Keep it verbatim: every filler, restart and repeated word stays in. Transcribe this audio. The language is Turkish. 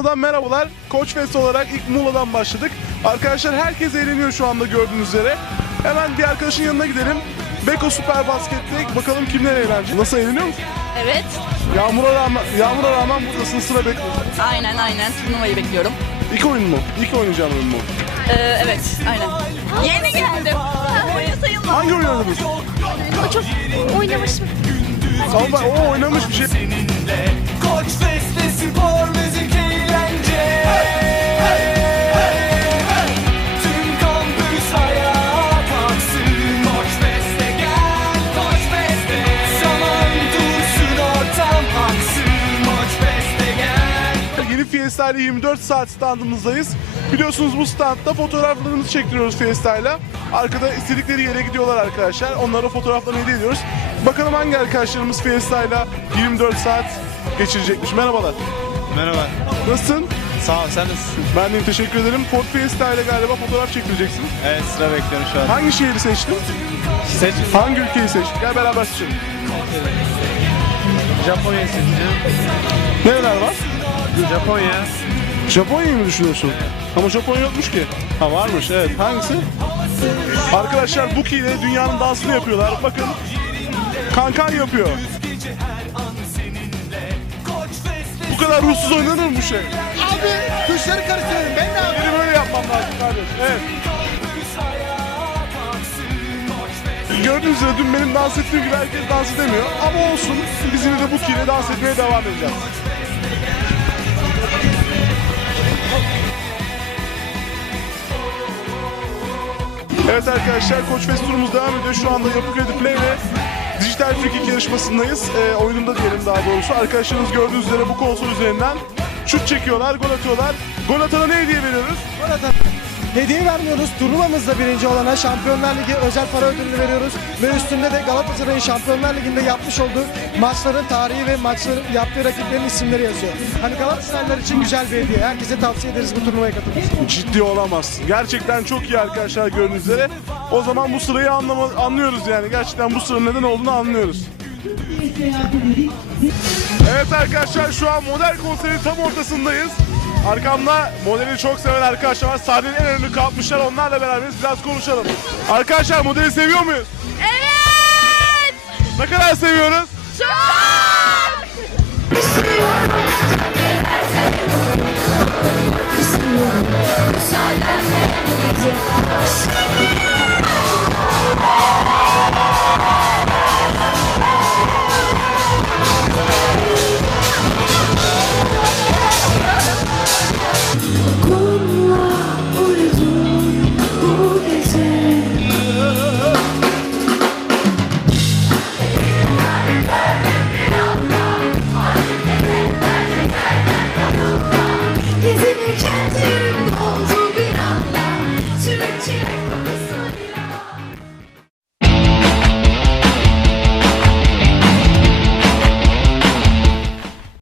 Muğla'dan merhabalar. Koç Fest olarak ilk Muğla'dan başladık. Arkadaşlar herkes eğleniyor şu anda gördüğünüz üzere. Hemen bir arkadaşın yanına gidelim. Beko Süper Basket'te bakalım kimler eğlenecek. Nasıl, eğleniyor musun? Evet. Yağmura rağmen, yağmura rağmen buradasın, sıra bekliyorsun. Aynen aynen. Turnuvayı bekliyorum. İlk oyun mu? İlk oynayacağım oyun mu? Ee, evet aynen. Yeni geldim. Oyun sayılmaz. Hangi oyun oynadınız? O çok oynamışım. Ama ben, o oynamış bir şey. Koç Fest'te spor, müzik, eğlence. Tüm kampüs ayağa kalksın. Koç Fest'e gel, Koç Fest'e. Zaman dursun, ortam aksın. Koç Fest'e gel. Yeni Fiesta ile yirmi dört saat standımızdayız. Biliyorsunuz bu standta fotoğraflarımızı çektiriyoruz Fiesta ile. Arkada istedikleri yere gidiyorlar arkadaşlar. Onlara fotoğraflarını hediye ediyoruz. Bakalım hangi arkadaşlarımız Fiesta ile yirmi dört saat geçirecekmiş. Merhabalar. Merhaba. Nasılsın? Sağ ol, sen nasılsın? Ben de teşekkür ederim. Ford Fiesta ile galiba fotoğraf çektireceksin. Evet, sıra bekliyorum şu an. Hangi şehri seçtin? Seç. Hangi ülkeyi seçtin? Gel beraber seçelim. Japonya'yı seçeceğim. Nereler var? Japonya. Japonya'yı mı düşünüyorsun? Ama Japonya yokmuş ki. Ha varmış, evet. Hangisi? Arkadaşlar Buki ile dünyanın dansını yapıyorlar. Bakın. Kankan yapıyor. Bu kadar ruhsuz oynanır mı bu şey? Abi kuşları karıştırıyorum ben de abi. Benim böyle yapmam lazım kardeş. Evet. Gördüğünüz üzere dün benim dans ettiğim gibi herkes dans edemiyor. Ama olsun. Biz yine de Buki ile dans etmeye devam edeceğiz. Evet arkadaşlar, Koç Fest turumuz devam ediyor. Şu anda Yapı Kredi Play ve Dijital Frikik yarışmasındayız. Ee, oyununda diyelim daha doğrusu. Arkadaşlarınız gördüğünüz üzere bu konsol üzerinden şut çekiyorlar, gol atıyorlar. Gol atana ne hediye veriyoruz? Burada hediye vermiyoruz. Turnuvamızda birinci olana Şampiyonlar Ligi özel para ödülünü veriyoruz. Ve üstünde de Galatasaray'ın Şampiyonlar Ligi'nde yapmış olduğu maçların tarihi ve maçların yaptığı rakiplerin isimleri yazıyor. Hani Galatasaraylılar için güzel bir hediye. Herkese tavsiye ederiz bu turnuvaya katılmasını. Ciddi olamazsın. Gerçekten çok iyi arkadaşlar gördüğünüz üzere. O zaman bu sırayı anlama, anlıyoruz yani. Gerçekten bu sıranın neden olduğunu anlıyoruz. Evet arkadaşlar, şu an model konserin tam ortasındayız. Arkamda modeli çok seven arkadaşlar var. Sahnenin en önünü kapmışlar. Onlarla beraberiz. Biraz konuşalım. Arkadaşlar modeli seviyor muyuz? Evet. Ne kadar seviyoruz? Çok.